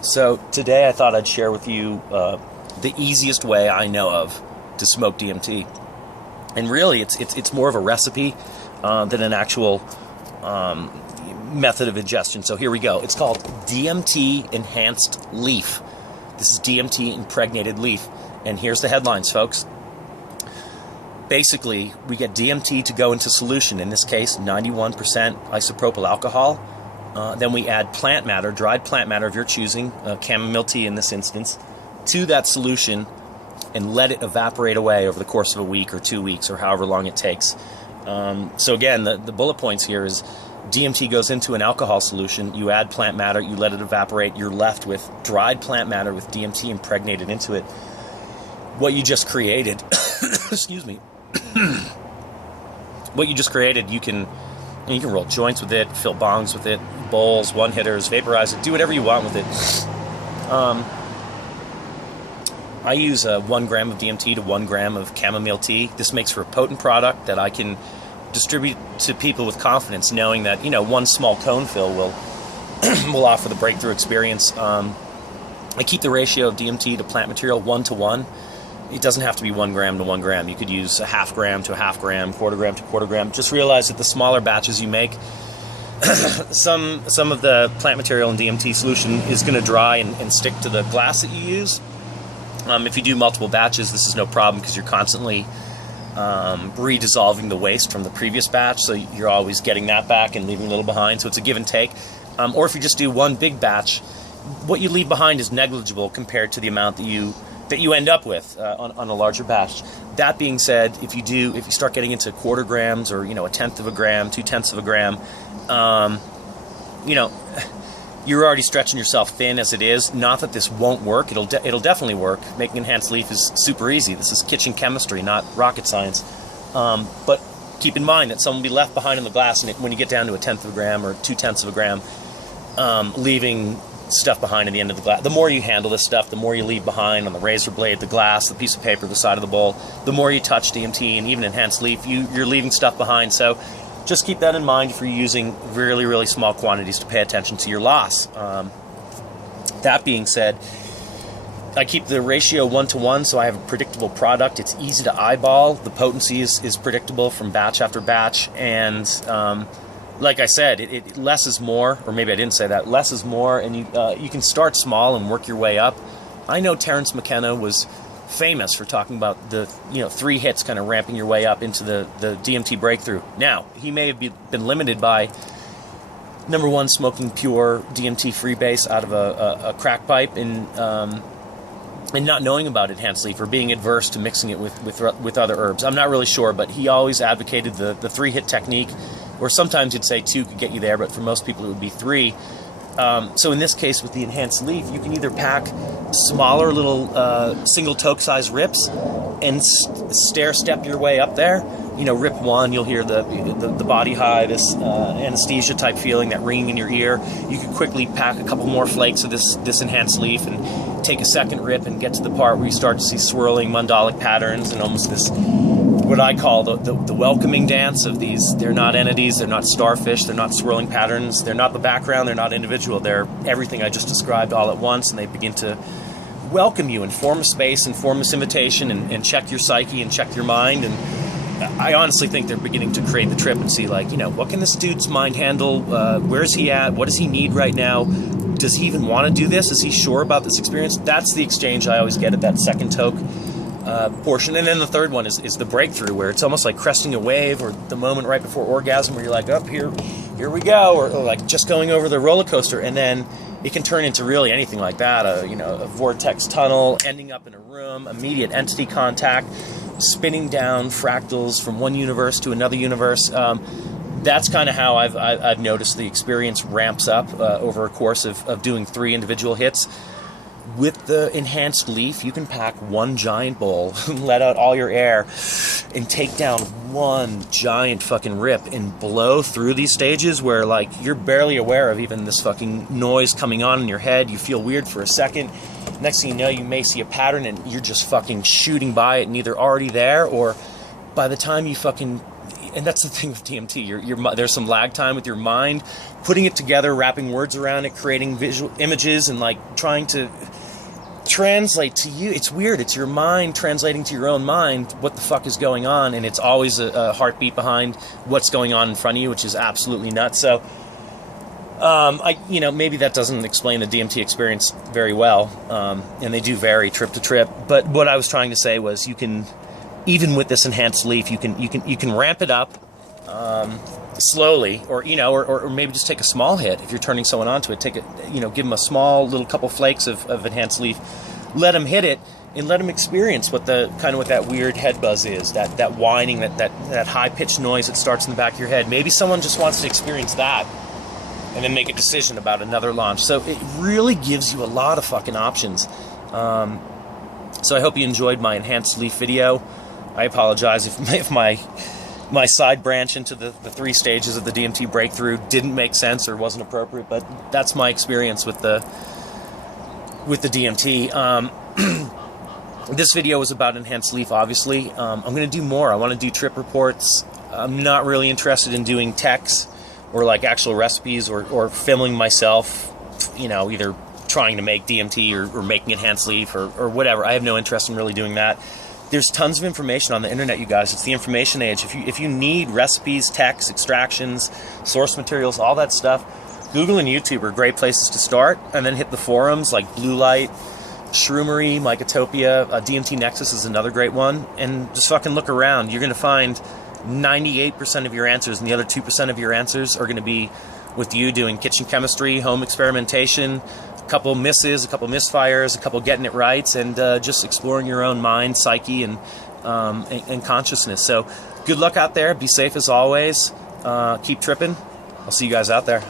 So today I thought I'd share with you the easiest way I know of to smoke DMT, and really it's more of a recipe than an actual method of ingestion. So here we go. It's called DMT enhanced leaf. This is DMT impregnated leaf, and here's the headlines, folks. Basically, we get DMT to go into solution. In this case, 91% isopropyl alcohol. Then we add plant matter, dried plant matter of your choosing, chamomile tea in this instance, to that solution and let it evaporate away over the course of a week or 2 weeks or however long it takes. So again, the bullet points here is DMT goes into an alcohol solution, you add plant matter, you let it evaporate, you're left with dried plant matter with DMT impregnated into it. What you just created, excuse me, what you just created, you can roll joints with it, fill bongs with it, bowls, one-hitters, vaporize it, do whatever you want with it. I use 1 gram of DMT to 1 gram of chamomile tea. This makes for a potent product that I can distribute to people with confidence, knowing that, you know, one small cone fill will will offer the breakthrough experience. I keep the ratio of DMT to plant material 1 to 1. It doesn't have to be 1 gram to 1 gram. You could use a half gram to a half gram, quarter gram to quarter gram. Just realize that the smaller batches you make, some of the plant material in DMT solution is going to dry and stick to the glass that you use. If you do multiple batches, this is no problem because you're constantly redissolving the waste from the previous batch, so you're always getting that back and leaving a little behind, so it's a give and take. Or if you just do one big batch, what you leave behind is negligible compared to the amount that you end up with on a larger batch. That being said, if you start getting into quarter grams or, you know, 1/10 of a gram, 2/10 of a gram, you know, you're already stretching yourself thin as it is. Not that this won't work. It'll definitely work. Making enhanced leaf is super easy. This is kitchen chemistry, not rocket science. But keep in mind that some will be left behind in the glass, and when you get down to 1/10 of a gram or 2/10 of a gram, leaving stuff behind at the end of the glass. The more you handle this stuff, the more you leave behind on the razor blade, the glass, the piece of paper, the side of the bowl. The more you touch DMT and even enhanced leaf, you're leaving stuff behind. So just keep that in mind if you're using really, really small quantities to pay attention to your loss. That being said, I keep the ratio 1 to 1, so I have a predictable product. It's easy to eyeball. The potency is predictable from batch after batch, and like I said, less is more, or maybe I didn't say that. Less is more, and you can start small and work your way up. I know Terence McKenna was famous for talking about the 3 hits kind of ramping your way up into the DMT breakthrough. Now, he may have been limited by, number one, smoking pure DMT freebase out of a crack pipe and not knowing about enhanced leaf or being adverse to mixing it with other herbs. I'm not really sure, but he always advocated the 3-hit technique, or sometimes you'd say 2 could get you there, but for most people it would be 3. So in this case, with the enhanced leaf, you can either pack smaller little single toke size rips and stair-step your way up there. You know, rip 1, you'll hear the body high, this anesthesia type feeling, that ringing in your ear. You could quickly pack a couple more flakes of this enhanced leaf and take a second rip and get to the part where you start to see swirling mandalic patterns and almost this, what I call the welcoming dance of these. They're not entities, they're not starfish, they're not swirling patterns, they're not the background, they're not individual, they're everything I just described all at once, and they begin to welcome you and form a space and form this invitation and check your psyche and check your mind. And I honestly think they're beginning to create the trip and see, like, you know, what can this dude's mind handle? Where's he at? What does he need right now? Does he even want to do this? Is he sure about this experience? That's the exchange I always get at that second toke portion. And then the third one is the breakthrough, where it's almost like cresting a wave, or the moment right before orgasm where you're like, up here we go, or like just going over the roller coaster, and then it can turn into really anything like that, a vortex tunnel, ending up in a room, immediate entity contact, spinning down fractals from one universe to another universe. That's kind of how I've noticed the experience ramps up over a course of doing 3 individual hits. With the enhanced leaf, you can pack 1 giant bowl, let out all your air, and take down 1 giant fucking rip and blow through these stages where, like, you're barely aware of even this fucking noise coming on in your head. You feel weird for a second. Next thing you know, you may see a pattern and you're just fucking shooting by it and either already there, or by the time you fucking and that's the thing with DMT. There's some lag time with your mind, putting it together, wrapping words around it, creating visual images, and like trying to translate to you. It's weird. It's your mind translating to your own mind what the fuck is going on, and it's always a heartbeat behind what's going on in front of you, which is absolutely nuts. So, maybe that doesn't explain the DMT experience very well, and they do vary trip to trip. But what I was trying to say was, you can, even with this enhanced leaf, you can ramp it up slowly, or maybe just take a small hit if you're turning someone onto it. Give them a small little couple flakes of enhanced leaf, let them hit it, and let them experience what that weird head buzz is, that whining, that high pitched noise that starts in the back of your head. Maybe someone just wants to experience that, and then make a decision about another launch. So it really gives you a lot of fucking options. So I hope you enjoyed my enhanced leaf video. I apologize if my side branch into the 3 stages of the DMT breakthrough didn't make sense or wasn't appropriate, but that's my experience with the DMT. This video was about enhanced leaf, obviously. I'm going to do more. I want to do trip reports. I'm not really interested in doing techs or like actual recipes or filming myself, either trying to make DMT or making enhanced leaf or whatever. I have no interest in really doing that. There's tons of information on the internet, you guys. It's the information age. If you need recipes, techs, extractions, source materials, all that stuff, Google and YouTube are great places to start, and then hit the forums like Blue Light, Shroomery, Mycotopia, DMT Nexus is another great one, and just fucking look around. You're going to find 98% of your answers, and the other 2% of your answers are going to be with you doing kitchen chemistry, home experimentation, a couple misses, a couple misfires, a couple getting it right, and just exploring your own mind, psyche, and consciousness. So good luck out there. Be safe as always. Keep tripping. I'll see you guys out there.